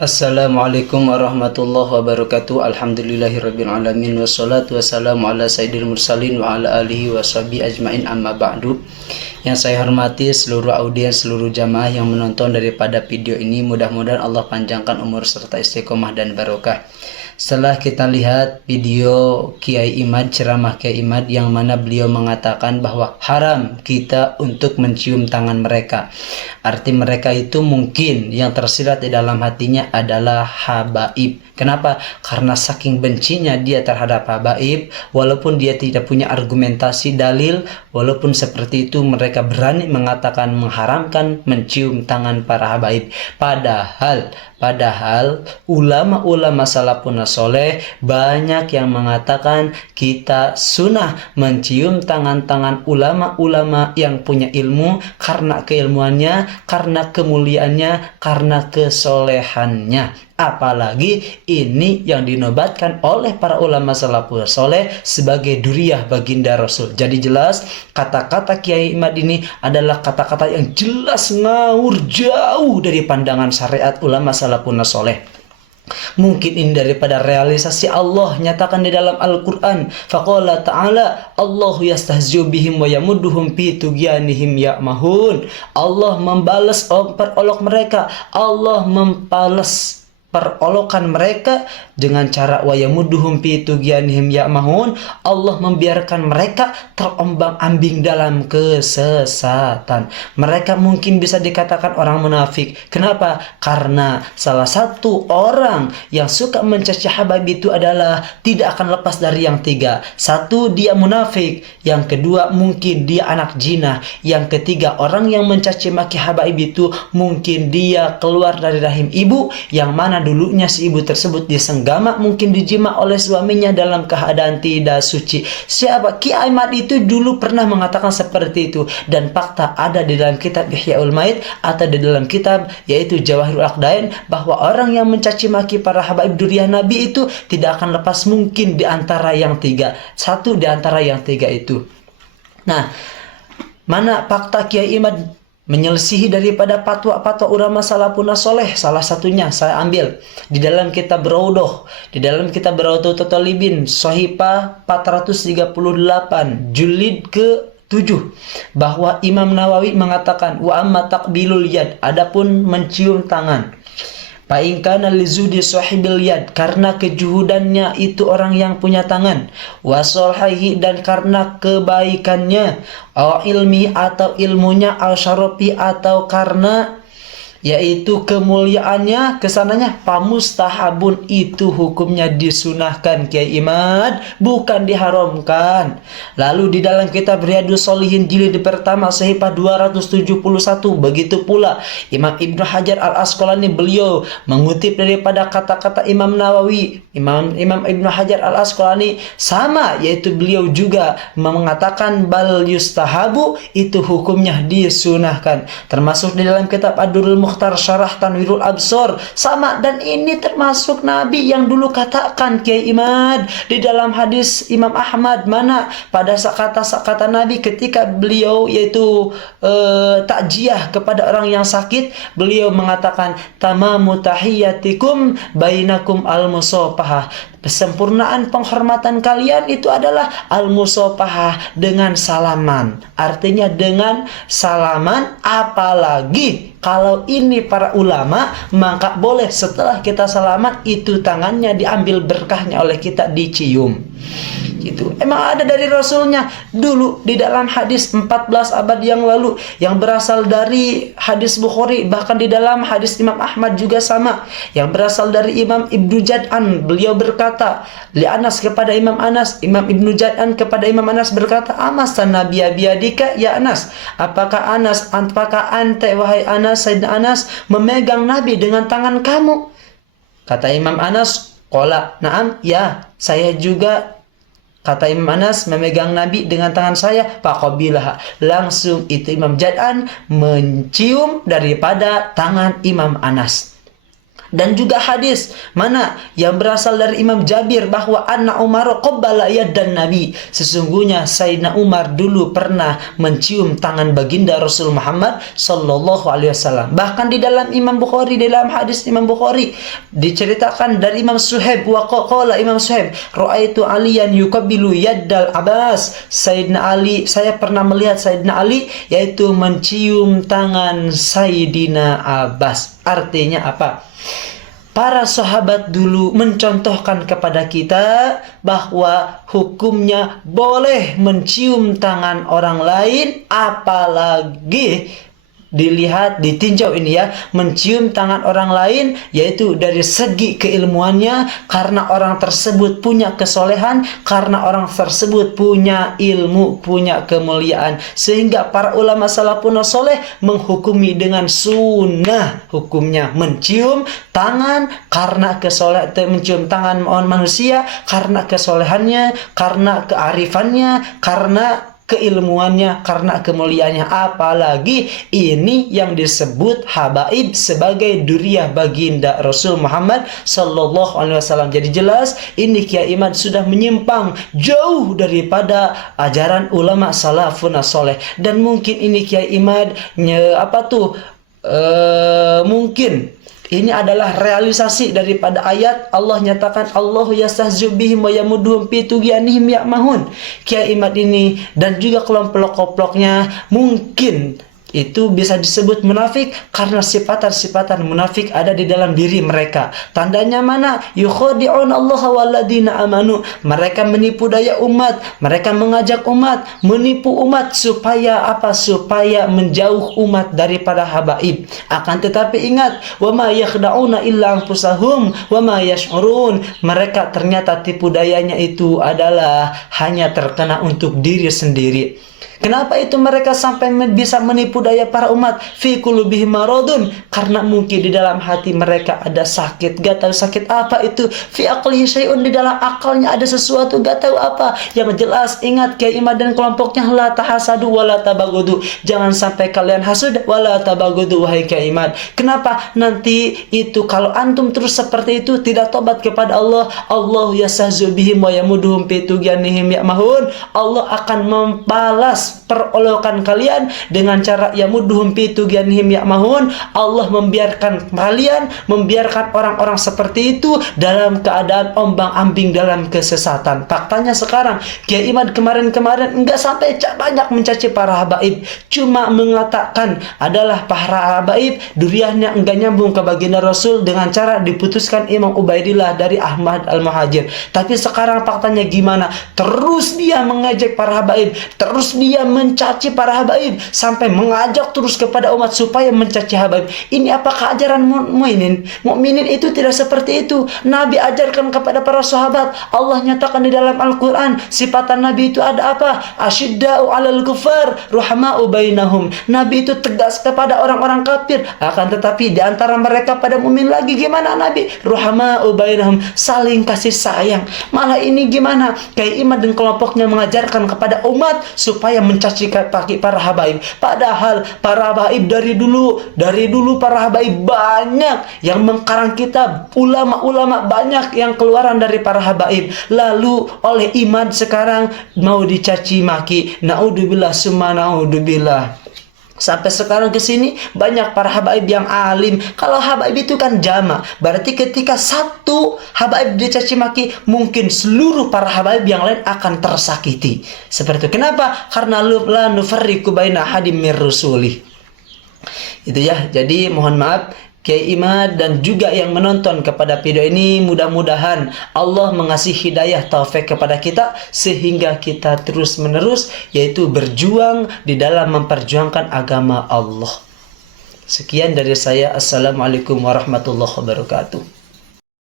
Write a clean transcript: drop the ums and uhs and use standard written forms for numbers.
Assalamualaikum warahmatullahi wabarakatuh. Alhamdulillahirabbil alamin wassalatu wassalamu ala sayyidil mursalin wa ala alihi washabihi ajmain, amma ba'du. Yang saya hormati seluruh audiens, seluruh jamaah yang menonton daripada video ini, mudah-mudahan Allah panjangkan umur serta istiqomah dan barokah. Setelah kita lihat video Kiai Imad, ceramah Kiai Imad yang mana beliau mengatakan bahwa haram kita untuk mencium tangan mereka. Arti mereka itu mungkin yang tersirat di dalam hatinya adalah habaib. Kenapa? Karena saking bencinya dia terhadap habaib, walaupun dia tidak punya argumentasi dalil, walaupun seperti itu mereka berani mengatakan mengharamkan mencium tangan para habaib. Padahal ulama-ulama salafun soleh banyak yang mengatakan kita sunnah mencium tangan-tangan ulama-ulama yang punya ilmu karena keilmuannya, karena kemuliaannya, karena kesolehannya. Apalagi ini yang dinobatkan oleh para ulama salafus soleh sebagai duriyah baginda Rasul. Jadi jelas kata-kata Kiai Imad ini adalah kata-kata yang jelas ngawur jauh dari pandangan syariat ulama salafus soleh. Mungkin ini daripada realisasi Allah nyatakan di dalam Al-Quran. Faqala ta'ala Allahu yastahzi'u bihim wa yamudduhum fi tughyanihim ya'mahun. Allah membalas perolok mereka. Allah membalas perolokan mereka dengan cara wa yamudduhum fi tughyanihim ya'mahun. Allah membiarkan mereka terombang-ambing dalam kesesatan. Mereka mungkin bisa dikatakan orang munafik. Kenapa? Karena salah satu orang yang suka mencaci habaib itu adalah tidak akan lepas dari yang tiga. Satu, dia munafik. Yang kedua, mungkin dia anak jinah. Yang ketiga, orang yang mencaci maki habaib itu mungkin dia keluar dari rahim ibu, yang mana dulunya si ibu tersebut disenggama, mungkin dijima oleh suaminya dalam keadaan tidak suci. Siapa? Kiai Imad itu dulu pernah mengatakan seperti itu, dan fakta ada di dalam kitab Ihyaul Maid atau di dalam kitab yaitu Jawahirul Aqdain bahwa orang yang mencaci maki para habaib duriyah Nabi itu tidak akan lepas mungkin di antara yang tiga. Satu di antara yang tiga itu. Nah, mana fakta Kiai Imad menyelisihi daripada fatwa-fatwa ulama salafun soleh? Salah satunya saya ambil di dalam kitab Raudhah, di dalam kitab Raudhah Talibin Shahifah 438 jilid ke 7, bahwa Imam Nawawi mengatakan wa amma taqbilul yad, adapun mencium tangan, Fa'ingkana lizudi sahibil yad, karena kejuhudannya itu orang yang punya tangan, wasolhahi, dan karena kebaikannya, au ilmi, atau ilmunya, au syarafi, atau karena yaitu kemuliaannya, kesananya pamustahabun, itu hukumnya disunahkan Kiai Imad, bukan diharamkan. Lalu di dalam kitab Riyadhus Shalihin jilid pertama Sahifah 271, begitu pula Imam Ibnu Hajar Al-Asqalani, beliau mengutip daripada kata-kata Imam Nawawi. Imam Ibnu Hajar Al-Asqalani sama, yaitu beliau juga mengatakan bal yustahabu, itu hukumnya disunahkan. Termasuk di dalam kitab Ad-Durrul Mukhtar Syarah Tanwirul Absor sama, dan ini termasuk Nabi yang dulu katakan Kiai Imad di dalam hadis Imam Ahmad, mana pada kata Nabi ketika beliau yaitu takjiah kepada orang yang sakit, beliau mengatakan tamamu tahiyyatikum bainakum al-musafahah, kesempurnaan penghormatan kalian itu adalah al-musafahah, dengan salaman. Artinya dengan salaman, apalagi kalau ini para ulama, maka boleh setelah kita salaman itu tangannya diambil berkahnya oleh kita, dicium. Gitu. Emang ada dari Rasulnya dulu di dalam hadis 14 abad yang lalu yang berasal dari hadis Bukhari, bahkan di dalam hadis Imam Ahmad juga sama, yang berasal dari Imam Ibnu Jad'an. Beliau berkata li Anas kepada Imam Anas, Imam Ibnu Jad'an kepada Imam Anas berkata, amas nabiyya biyadika ya Anas, apakah ante wahai Anas, Sayyidina Anas, memegang Nabi dengan tangan kamu? Kata Imam Anas, qala na'am, ya saya juga. Kata Imam Anas, memegang Nabi dengan tangan saya. Faqabilah, langsung itu Imam Jad'an mencium daripada tangan Imam Anas. Dan juga hadis mana yang berasal dari Imam Jabir bahwa anna Umar qabbala yadan Nabi. Sesungguhnya Sayyidina Umar dulu pernah mencium tangan baginda Rasul Muhammad sallallahu alaihi wasallam. Bahkan di dalam Imam Bukhari, dalam hadis Imam Bukhari diceritakan dari Imam Suhaib wa qala Imam Suhaib, "Ra'aitu Aliyan yuqabbilu yaddal Abbas." Sayyidina Ali, saya pernah melihat Sayyidina Ali yaitu mencium tangan Sayyidina Abbas. Artinya apa? Para sahabat dulu mencontohkan kepada kita bahwa hukumnya boleh mencium tangan orang lain, apalagi dilihat, ditinjau ini ya, mencium tangan orang lain, yaitu dari segi keilmuannya, karena orang tersebut punya kesolehan, karena orang tersebut punya ilmu, punya kemuliaan, sehingga para ulama salafun soleh menghukumi dengan sunnah hukumnya mencium tangan karena kesolehan, mencium tangan manusia karena kesolehannya, karena kearifannya, karena keilmuannya, karena kemuliaannya. Apalagi ini yang disebut habaib sebagai duriyah baginda Rasul Muhammad sallallahu alaihi wasallam. Jadi jelas ini Kiai Imad sudah menyimpang jauh daripada ajaran ulama salafun soleh. Dan mungkin ini Kiai Imad mungkin ini adalah realisasi daripada ayat Allah nyatakan Allahu yastahzi bihim wa yamudduhum fi tughyanihim ya'mahun. Kiai Imad ini dan juga kelompok-kelompoknya mungkin itu bisa disebut munafik karena sifatan-sifatan munafik ada di dalam diri mereka. Tandanya mana? Yukhadi'un Allah waladina amanu. Mereka menipu daya umat, mereka mengajak umat, menipu umat supaya apa? Supaya menjauh umat daripada habaib. Akan tetapi ingat, wa ma yakhda'una illa anfusahum wa ma yash'urun. Mereka ternyata tipu dayanya itu adalah hanya terkena untuk diri sendiri. Kenapa itu mereka sampai bisa menipu daya para umat? Fi qulubihim maradun, karena mungkin di dalam hati mereka ada sakit. Gak tahu sakit apa itu. Fi aqlihi syai'un, di dalam akalnya ada sesuatu, gak tahu apa. Yang jelas ingat Kiai Imad dan kelompoknya, la tahasadu wa la tabagudu. Jangan sampai kalian hasud wa la tabagudu, wahai Kiai Imad. Kenapa? Nanti itu kalau antum terus seperti itu, tidak tobat kepada Allah, Allah yastahzi bihim wa yamuduhum fi tughyanihim ya'mahun. Allah akan membalas perolokan kalian dengan cara yamudduhum fi tughyanihim ya'mahun. Allah membiarkan kalian, membiarkan orang-orang seperti itu dalam keadaan ombang-ambing dalam kesesatan. Faktanya sekarang Kiai Imad kemarin-kemarin enggak sampai banyak mencaci para habaib, cuma mengatakan adalah para habaib duriyahnya enggak nyambung ke baginda Rasul dengan cara diputuskan Imam Ubaidillah dari Ahmad Al-Muhajir. Tapi sekarang faktanya gimana? Terus dia mengejek para habaib, terus dia mencaci para habaib, sampai mengajak terus kepada umat supaya mencaci habaib. Ini apakah ajaran mukminin? Mukminin itu tidak seperti itu. Nabi ajarkan kepada para sahabat. Allah nyatakan di dalam Al-Quran, sifatan Nabi itu ada apa? Asyidda'u 'alal kufar, ruhama'u bainahum. Nabi itu tegas kepada orang-orang kafir, akan tetapi di antara mereka pada mukmin lagi gimana Nabi? Ruhama'u bainahum, saling kasih sayang. Malah ini gimana? Kiai Imad dan kelompoknya mengajarkan kepada umat supaya mencaci para habaib. Padahal para habaib dari dulu para habaib banyak yang mengkarang kitab, ulama-ulama banyak yang keluaran dari para habaib. Lalu oleh Imad sekarang mau dicaci maki. Naudzubillah summa naudzubillah. Sampai sekarang ke sini banyak para habaib yang alim. Kalau habaib itu kan jama, berarti ketika satu habaib dicaci maki, mungkin seluruh para habaib yang lain akan tersakiti. Seperti itu. Kenapa? Karena la nufarriqu baina hadim mir rusulih. Itu ya. Jadi mohon maaf Kiai Imad dan juga yang menonton kepada video ini, mudah-mudahan Allah mengasih hidayah taufik kepada kita sehingga kita terus menerus yaitu berjuang di dalam memperjuangkan agama Allah. Sekian dari saya. Assalamualaikum warahmatullahi wabarakatuh.